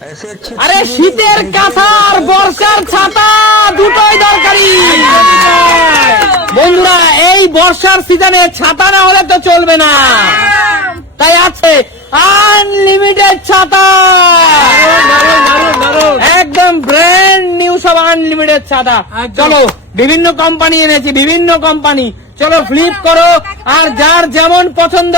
আরে শীতের কাঁথা আর বর্ষার ছাতা দুটোই দরকারি বন্ধুরা। এই বর্ষার সিজনে ছাতা না হলে তো চলবে না, তাই আছে আনলিমিটেড ছাতা, একদম ব্র্যান্ড নিউ সব আনলিমিটেড ছাতা। চলো বিভিন্ন কোম্পানি এনেছি, বিভিন্ন কোম্পানি, চলো ফ্লিপ করো আর যার যেমন পছন্দ,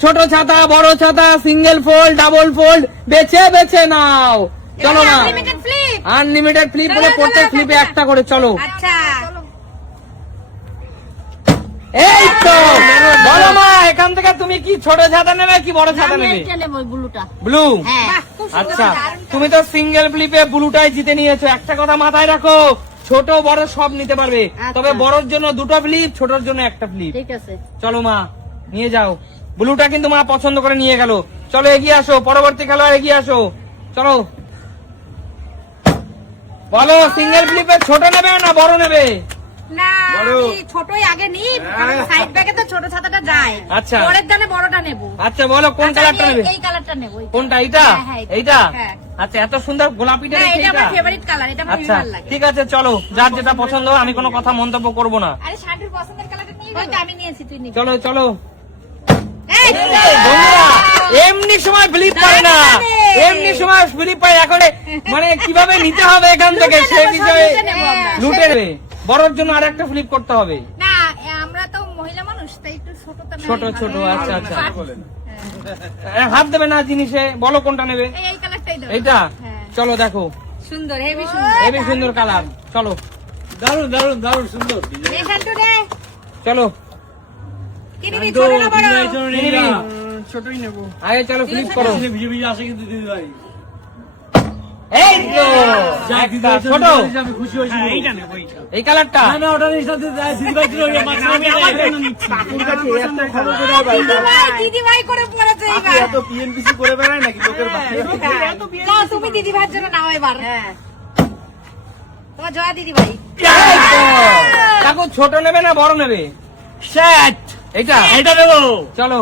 ছোট ছাতা, বড় ছাতা, সিঙ্গেল ফোল্ড, ডাবল ফোল্ড, বেছে বেছে নাও। চলো না, আনলিমিটেড ফ্লিপ বলে প্রত্যেক ফ্লিপে একটা করে। চলো এই তো বলো মা, এখান থেকে তুমি কি ছোট ছাতা নেবে কি বড় ছাতা নেবে? ব্লু। আচ্ছা, তুমি তো সিঙ্গেল ফ্লিপে ব্লুটাই জিতে নিয়েছো। একটা কথা মাথায় রাখো, ছোট বড় সব নিতে পারবে, তবে বড়র জন্য দুটো ফ্লিপ, ছোটর জন্য একটা ফ্লিপ। ঠিক আছে, চলো মা, নিয়ে যাও। ব্লুটা কিন্তু মা পছন্দ করে নিয়ে গেল। চলো এগিয়ে আসো, পরবর্তী খেলোয়াড় এগিয়ে আসো। চলো বলো, সিঙ্গেল ফ্লিপে ছোট নেবে না বড় নেবে? না আমি ছোটই আগে নিই, কারণ সাইড ব্যাগে তো ছোট ছাতাটা যায়। আচ্ছা, পরের দানে বড়টা নেব। আচ্ছা বলো কোন কালারটা নেবে? এই কালারটা নেব। কোনটা? এইটা? এইটা? আচ্ছা, এত সুন্দর গোলাপিটা রেখে এটা আমার ফেভারিট কালার, এটা আমার আচ্ছা ভালো লাগে। ঠিক আছে, চলো যার যেটা পছন্দ, আমি কোনো কথা মন্তব্য করব না। আরে শান্তির পছন্দের কালারটা নিয়ে যাও। আমি নিয়েছি, তুই নিবি। চলো চলো এই বন্ধুরা, এমনি সময় ফ্লিপ পায় না, এমনি সময় ফ্লিপ পায়। এখন মানে কিভাবে নিতে হবে এখান থেকে সে বিষয়ে লুটে নেবে। বড়র জন্য আর একটা ফ্লিপ করতে হবে। না, আমরা তো মহিলা মানুষ, তাই একটু ছোটটা নেই। ছোট ছোট, আচ্ছা আচ্ছা, হাত দেবে না জিনিসে। বলো কোনটা নেবে? এই কালারটাই দাও। এইটা? চলো দেখো, সুন্দর, হেভি সুন্দর, হেভি সুন্দর কালার। চলো, দারুন দারুন দারুন সুন্দর। এখানটা রে চলো কি নিবি, ছোট না বড়? ছোটই নেবো। আগে চলো ফ্লিপ করো। ভিজে ভিজে আসে কিন্তু দিদি ভাই। এই তো একটা ছোট, আমি খুশি হয়েছি। এইটা নেব, এইটা। এই কালারটা? না না, ওটা নিস না দিদি ভাই, দিদি ভাই মাছ আমি আমার জন্য নিচ্ছি। কাকুর কাছে এত খবর করে ভাই, দিদি ভাই করে পড়েছে কাকু এবার। এত পিএনপিসি করে বেড়ায় নাকি লোকের বাড়ি? না, তুমি দিদি ভাইয়ের জন্য নাও এবার। তোমার জয়া দিদি ভাই। এই তো। কাকু ছোট নেবে না বড় নেবে? সেট এইটা? এটা দেব। চলো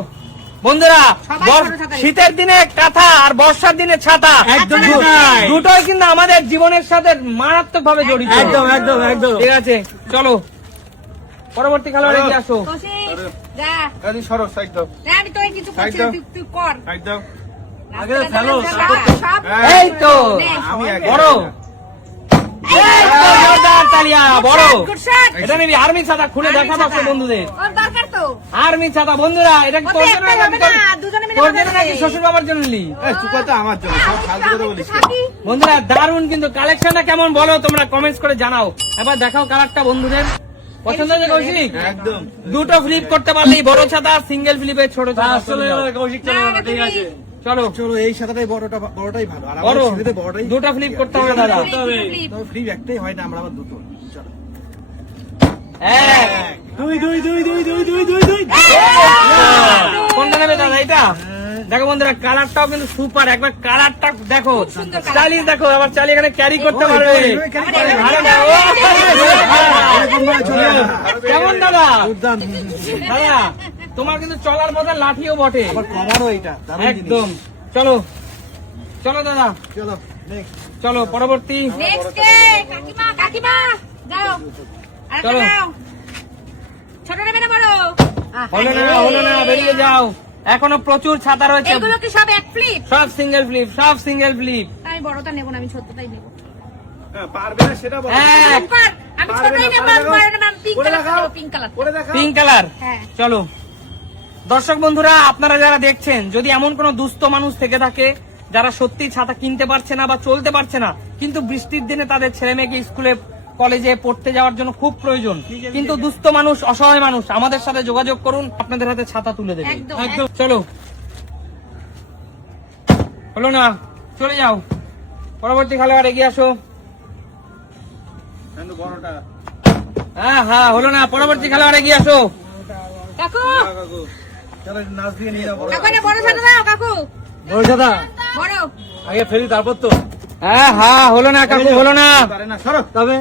বন্ধুরা, সবাই ছোট ছাতা শীতের দিনে কাঁথা আর বর্ষার দিনে ছাতা, একদম দু- তাই। দুটোই কিন্তু আমাদের জীবনের সাথে মারাত্মক ভাবে জড়িত। একদম একদম একদম। ঠিক আছে, চলো পরবর্তী খেলোয়াড় এগিয়ে আসো। কৌশিক, যা। গাড়ি সরো, সাইড দাও, না, আমি তোকে কিছু করছি না, তুই কর। সাইড দাও। আগে ফেলো, সব এই তো আমি আগে। বড়, এই তো জোরদার তালিয়া। বড় গুড শট। এটা নিবি? আর্মি ছাতা খুলে দেখাবো ছাতা। বন্ধুদের। ওর দরকার তো। আর্মি ছাতা বন্ধুরা, এটা ওতে তোর জন্য একটাই হবে না, দুজনে মিলে তোর বানাবে। জন্য নাকি শ্বশুর বাবার জন্য নিলি? এই চুপ কর তো, আমার জন্য সব ফালতু কথা বলিস না। থাকি। বন্ধুরা দারুন, কিন্তু কালেকশনটা কেমন বলো তোমরা কমেন্টস করে জানাও। এবার দেখাও কালারটা বন্ধুদের পছন্দ হয়েছে কৌশিক? একদম দুটো ফ্লিপ করতে পারলেই বড় ছাতা, সিঙ্গেল ফ্লিপে ছোট ছাতা। আসলে কৌশিক চলে না, গেল, ঠিক তুমি- আছে। চলো চলো, এই সাদাটাই বড়টাই ভালো, আর বড়, আমার ছেলেতে বড়টাই। দুটো ফ্লিপ করতে হবে দাদা। দুটো flip। তবে ফ্রি একটাই হয় না, আমরা আবার দুটো। চলো এক। দুই দুই দুই দুই দুই দুই দুই দুই। কোনটা নেবে দাদা? এটা দেখো বন্ধুরা, কালারটাও কিন্তু সুপার। একবার কালারটা দেখো, স্টাইলিশ দেখো। আবার চালিয়ে এখানে ক্যারি করতে পারবে। আরে না, ও, কেমন দাদা? দুর্দান্ত। দাদা তোমার কিন্তু চলার পথে লাঠিও বটে আবার কভারও এটা, দারুণ জিনিস। একদম। চলো চলো দাদা, চলো next। চলো পরবর্তী। নেক্সট কে কাকিমা, কাকিমা যাও। আর চলো। যাও। ছোট নেবে না বড়? হলো না, বেরিয়ে যাও। এখনো প্রচুর ছাতা রয়েছে, এগুলো কি সব এক ফ্লিপ? সব সিঙ্গেল ফ্লিপ, সব সিঙ্গেল ফ্লিপ। আমি বড়টা নেব না, আমি ছোটটাই নেব। হ্যাঁ, পারবে না সেটা বলো। এক কর, আমি ছোটই নেব, পারবে না, বড় নেব, আমি পিঙ্ক করে কালার দেখাও। নেব, পিঙ্ক কালার। করে দেখাও। Pink colour. হ্যাঁ। চলো দর্শক বন্ধুরা, আপনারা যারা দেখছেন, যদি এমন কোন দুস্থ মানুষ থেকে থাকে যারা সত্যি ছাতা কিনতে পারছে না বা চলতে পারছে না, কিন্তু বৃষ্টির দিনে তাদের ছেলে মেয়েকে স্কুলে কলেজে পড়তে যাওয়ার জন্য খুব প্রয়োজন, কিন্তু দুস্থ মানুষ, অসহায় মানুষ, আমাদের সাথে যোগাযোগ করুন, আপনাদের হাতে ছাতা তুলে দেবে। একদম, একদম। চলো, হলো না, চলে যাও। পরবর্তী খেলোয়াড় এগিয়ে আসো। কিন্তু বড়টা। হ্যাঁ হ্যাঁ, হলো না, পরবর্তী খেলোয়াড় এগিয়ে আসো। কাকু, কাকু চলো, নাচ দিয়ে নিয়ে যাও বড়। কাকু না বড় ছাতা দাও, কাকু। বড় দাদা বড়। আগে ফেলি, তারপর তো হ্যাঁ হ্যাঁ, হলো না কাকু, হলো না, পারে না, সরো। তবে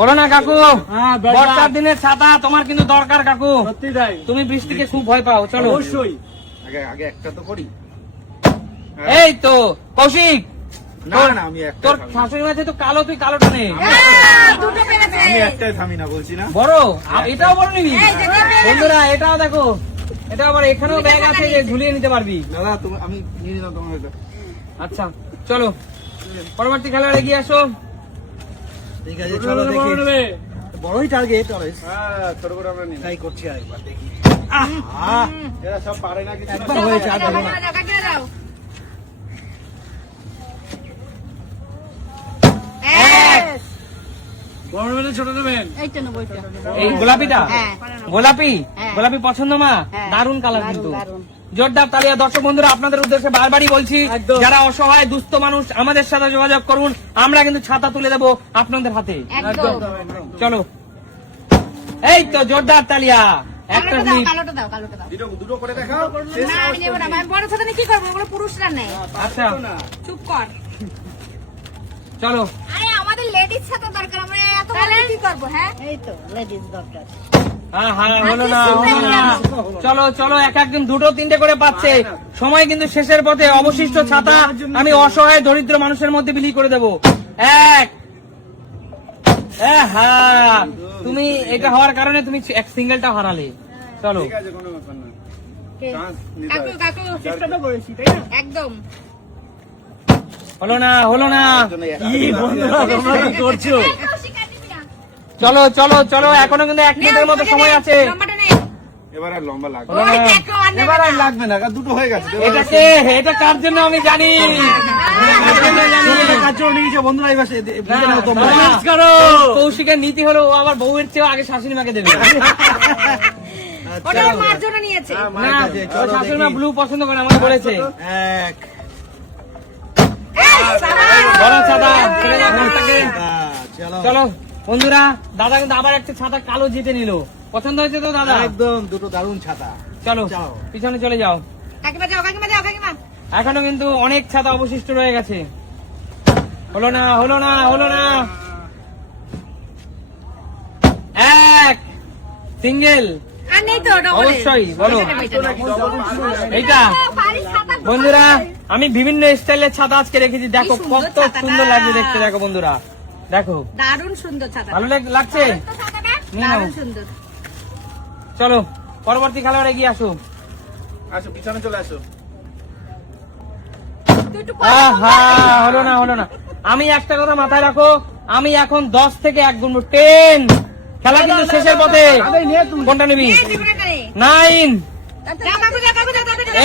হলো না কাকু। হ্যাঁ, বেটা। বর্ষার দিনের ছাতা তোমার কিন্তু দরকার কাকু। সত্যি তাই, তুমি বৃষ্টিকে খুব ভয় পাও। চলো অবশ্যই। আগে আগে একটা তো করি। এই তো কৌশিক, না না আমি একটা তোর শাশুড়ি মাঝে তো কালো, তুই কালোটা নে। দুটো পেরেছে। আমি একটাই থামি না বলছি না। বড় এটাও বড় নিবি? বন্ধুরা এটাও দেখো, এটা আবার এখানেও ব্যাগ আছে যে ঝুলিয়ে নিতে পারবি। দাদা তুমি আমি নিয়ে নিলাম তোমার এটা। আচ্ছা চলো পরবর্তী খেলোয়াড় এগিয়ে আসো। ঠিক আছে চলো বড় দেখি। নেবে। বড়ই টার্গেট অলওয়েজ। হ্যাঁ ছোট করে আমরা নিই। ট্রাই করছি আরেকবার দেখি। এরা সব পারে না কিছু। একবার হয়েছে আর দেবো না। কাকে দাও? বড় নেবেন না ছোট নেবেন? এইটা নেবো, এইটা। এই গোলাপিটা, হ্যাঁ। গোলাপি, হ্যাঁ। গোলাপি পছন্দ মা? হ্যাঁ। দারুণ কালার দারুণ, কিন্তু। দারুণ। জোরদার তালিয়া। দর্শক বন্ধুরা আপনাদের উদ্দেশ্যে বারবারই বলছি, একদম। যারা অসহায় দুস্থ মানুষ আমাদের সাথে যোগাযোগ করুন, আমরা কিন্তু ছাতা তুলে দেবো আপনাদের হাতে। একদম। চলো এই তো জোরদার তালিয়া। একটা কালোটা দাও, স্লিপ। কালোটা দাও, কালোটা দাও। দুটো করে দেখাও। না, আমি নেবো না। আমি বড় ছাতা নিয়ে কি করবো? ওগুলো পুরুষরা নেয়। আচ্ছা চুপ কর। চলো। আরে আমাদের লেডিস ছাতা দরকার। আমরা এত বড় কি করবো? হ্যাঁ, এই তো লেডিস দরকার। হ্যাঁ হ্যাঁ হলো না, হলো না। চলো চলো, এক একজন দুটো তিনটে করে পাচ্ছে। সময় কিন্তু শেষের পথে। অবশিষ্ট ছাতা আমি অসহায় দরিদ্র মানুষের মধ্যে বিলি করে দেবো। এক। হ্যাঁ তুমি এটা হওয়ার কারণে তুমি এক সিঙ্গেলটা হারালে। চলো ঠিক আছে কোনো ব্যাপার না। চান্স নিতে কাকু হবে। কাকু চেষ্টা তো করেছি, তাই না? একদম। হলো না, হলো না। কি বন্ধুরা তোমরা কি করছো? চলো চলো চলো, এখনো কিন্তু এক মিনিটের মতো সময় আছে। লম্বাটা নে। এবার আর লম্বা লাগবে হলো না। ওই না। দেখো, আর নেবে এবার আর না। লাগবে না, কারণ দুটো হয়ে গেছে। এটা কে? এটা কার জন্য আমি জানি। কার জন্য জানি। কাজ নিয়েছে বন্ধুরা, এই পাশে বুঝে নাও তোমরা। না, Balance করো। কৌশিকের নীতি হলো ও আবার বউয়ের চেয়েও আগে শাশুড়ি মাকে দেবে। ওটা ওর মার জন্য নিয়েছে। হ্যাঁ, না, মায়ের কাছে। ও চলো শাশুড়ি মা দেখি। ব্লু পছন্দ করে, আমাকে বলেছে। এক। এই, সারা। বড় ছাতা ছেড়ে দাও ছাতাকে। চলো চলো বন্ধুরা, দাদা কিন্তু আবার একটা ছাতা কালো জিতে নিল। পছন্দ হয়েছে তো দাদা? একদম দুটো দারুণ ছাতা। চলো যাও। পিছনে চলে যাও। কাকিমা যাও, কাকিমা যাও, কাকিমা। এখনো কিন্তু অনেক ছাতা অবশিষ্ট রয়ে গেছে। হলো না, হলো না, হলো না। এক সিঙ্গেল। আর নেই তো, ডবল। অবশ্যই, বলো। এইটা বন্ধুরা, আমি বিভিন্ন স্টাইলের ছাতা আজকে রেখেছি। দেখো কি সুন্দর কত ছাতাটা। সুন্দর লাগছে দেখতে। দেখো বন্ধুরা, দেখো দারুণ সুন্দর ছাতা। ভালো লাগছে। নিয়ে নাও। দারুণ সুন্দর। চলো পরবর্তী খেলোয়াড় এগিয়ে আসো। আসো পিছনে চলে আসো। তুই একটু আহা, হলো না, হলো না। আমি একটা কথা মাথায় রাখো, আমি এখন 10 থেকে 1 গুনবো। 10। খেলা কিন্তু শেষের পথে। কোনটা নিবি? 9।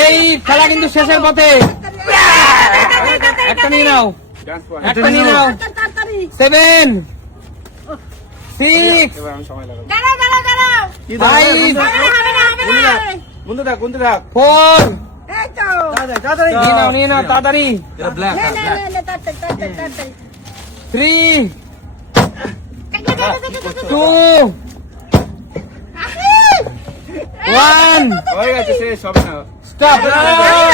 এই খেলা কিন্তু শেষের পথে। একটা নিয়ে নাও, ডান্স পয়েন্ট। একটা নিয়ে নাও। 7 6 এবার আমি সময় লাগাবো। দাঁড়াও, দাঁড়াও, দাঁড়াও। কি দাও? Five, হবে না, হবে না। বন্ধু থাক, বন্ধু থাক। 4 এই তো। তাড়াতাড়ি। নিয়ে নাও তাড়াতাড়ি। ব্ল্যাক। নে, নে, নে, নে, তাড়াতাড়ি, তাড়াতাড়ি, তাড়াতাড়ি। 3 কাকিমা, কাকিমা, কাকিমা। 2 1 হয়ে গেছে, শেষ হবে না। স্টপ।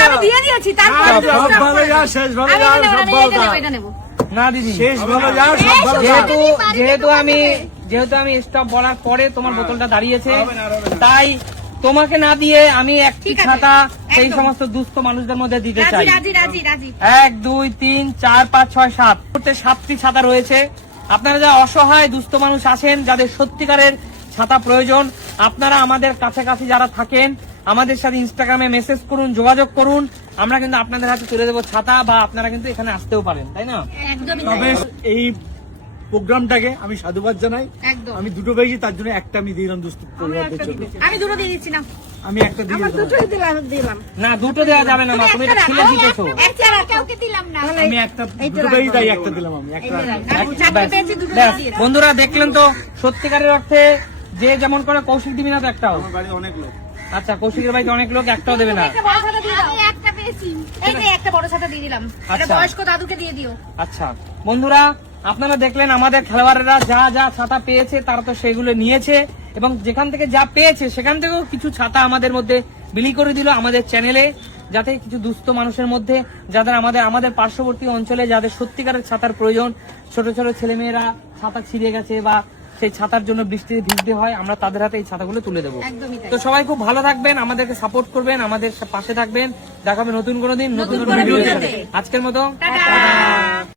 আমি দিয়ে দিয়েছি, তারপর সব ভালো যাও, শেষ ভালো যাও, সব ভালো যাও। এটা নেবো। না দিদি, শেষ ভালো যাও, সব ভালো যাও। যেহেতু আমি স্টপ বলার পরে তোমার বোতলটা দাঁড়িয়েছে, হবে না, আর হবে না। তাই তোমাকে না দিয়ে আমি একটি ঠিক আছে, ছাতা সেই একদম। সমস্ত দুস্থ মানুষদের মধ্যে দিতে রাজি, চাই। রাজি, রাজি, রাজি। 1 2 3 4 5 6 7 করতে 7টি ছাতা রয়েছে। আপনারা যা অসহায় দুস্থ মানুষ আছেন, যাদের সত্যিকারের ছাতা প্রয়োজন, আপনারা আমাদের কাছাকাছি যারা থাকেন, আমাদের সাথে ইনস্টাগ্রামে মেসেজ করুন, যোগাযোগ করুন। আমরা কিন্তু আপনাদের হাতে তুলে দেবো ছাতা, বা আপনারা কিন্তু এখানে আসতেও পারেন, তাই না? একদমই তবে তাই। এই প্রোগ্রামটাকে আমি সাধুবাদ জানাই। একদম। আমি দুটো পেয়েছি, তার জন্য একটা আমি দিলাম দুস্থ পরিবারদের জন্য। আমি দুটো দিয়ে দিচ্ছি না। আমি একটা দিয়ে আমার দিলাম। দুটোই দিলাম। না, দুটো দেওয়া যাবে না মা, তুমি এটা ছিলে জিতেছো। একটা কাউকে দিলাম না। আমি একটা দুটো পেয়েছি, তাই একটা দিলাম আমি একটা। আমি চারটে পেয়েছি, দুটো ব্যাস, দিয়ে দিলাম। বন্ধুরা দেখলেন তো, সত্যিকারের অর্থে যে যেমন করে কৌশিক দিবি না তো একটাও। আমার বাড়িতে অনেক লোক। আচ্ছা, কৌশিকের বাড়িতে অনেক লোক, একটাও দেবে না। একটা বড় ছাতা দিয়ে দাও। আমি একটা পেয়েছি। এই যে একটা বড় ছাতা দিয়ে দিলাম। এটা আচ্ছা। বয়স্ক দাদুকে দিয়ে দিও। আচ্ছা বন্ধুরা, আপনারা দেখলেন আমাদের খেলোয়াড়েরা যা যা ছাতা পেয়েছে তারা তো সেগুলো নিয়েছে, এবং যেখান থেকে যা পেয়েছে সেখান থেকেও কিছু ছাতা আমাদের মধ্যে বিলি করে দিল আমাদের চ্যানেলে, যাতে কিছু দুস্থ মানুষের মধ্যে, যাদের আমাদের পার্শ্ববর্তী অঞ্চলে যাদের সত্যিকারের ছাতার প্রয়োজন, ছোট ছোট ছেলেমেয়েরা ছাতা ছিঁড়ে গেছে বা সেই ছাতার জন্য বৃষ্টিতে ভিজতে হয়, আমরা তাদের হাতে এই ছাতাগুলো তুলে দেবো। একদমই তাই। তো সবাই খুব ভালো থাকবেন, আমাদেরকে সাপোর্ট করবেন, আমাদের পাশে থাকবেন। দেখাবে নতুন কোনো দিন নতুন কোনো কোনো ভিডিও। ভিডিওতে। আজকের মতো টাটা।